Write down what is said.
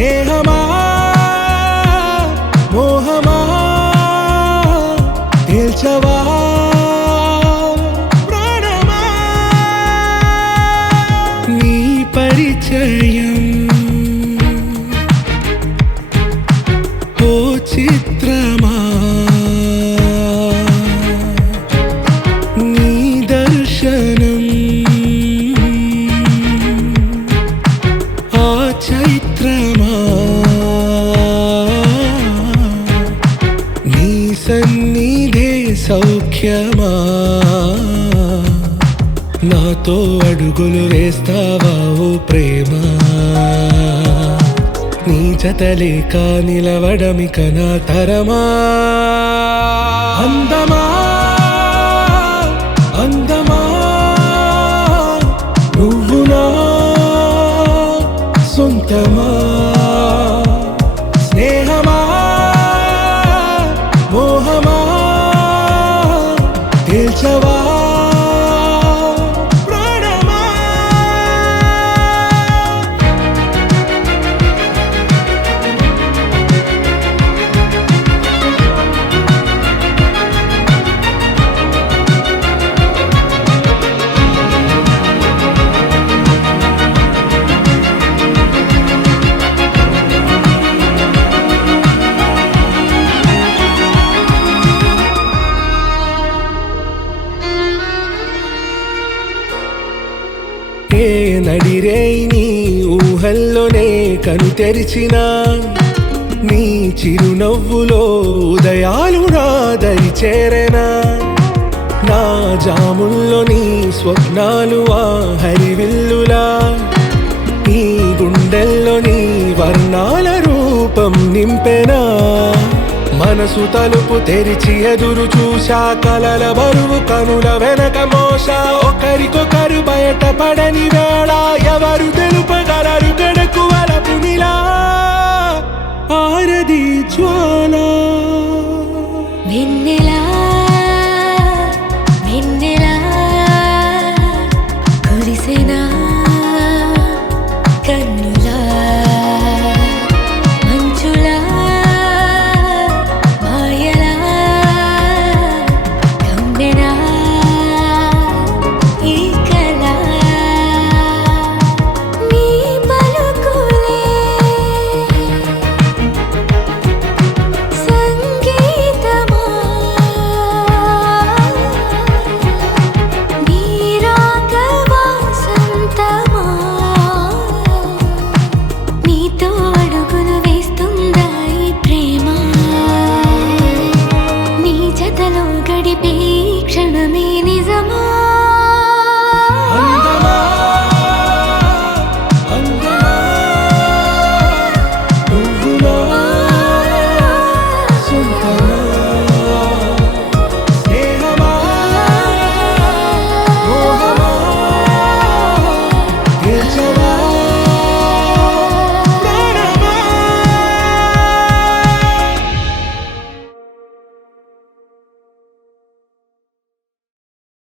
స్నేహమా మోహమా తేల్చవా ప్రాణమా నీ పరిచయం ఓ చిత్రమా నీ దర్శనం ఆ చైత్రమా నీ సన్నిధే సౌఖ్యమా నాతో అడుగులు వేస్తావా ఓ ప్రేమ నీ జతలేక నిలవడమిక నా తరమా అందమా అందమా నువ్వు నా సొంతమా స్నేహమా మోహమా తేల్చవా ప్రాణమా ఏ నడిరే నీ ఊహల్లోనే కను తెరిచిన నీ చిరునవ్వులో ఉదయాలు నా దరి చేరెనా నా జాముల్లో నీ స్వప్నాలు ఆ హరివిల్లులా నీ గుండెల్లో నీ వర్ణాల రూపం నింపెనా మనసు తలుపు తెరిచి ఎదురు చూశా కలల బరువు కనుల వెనక మోసా ఒకరికొకరు బయట పడని వేళ ఎవరు తెలుపగలరు గడకు వలపు నిలా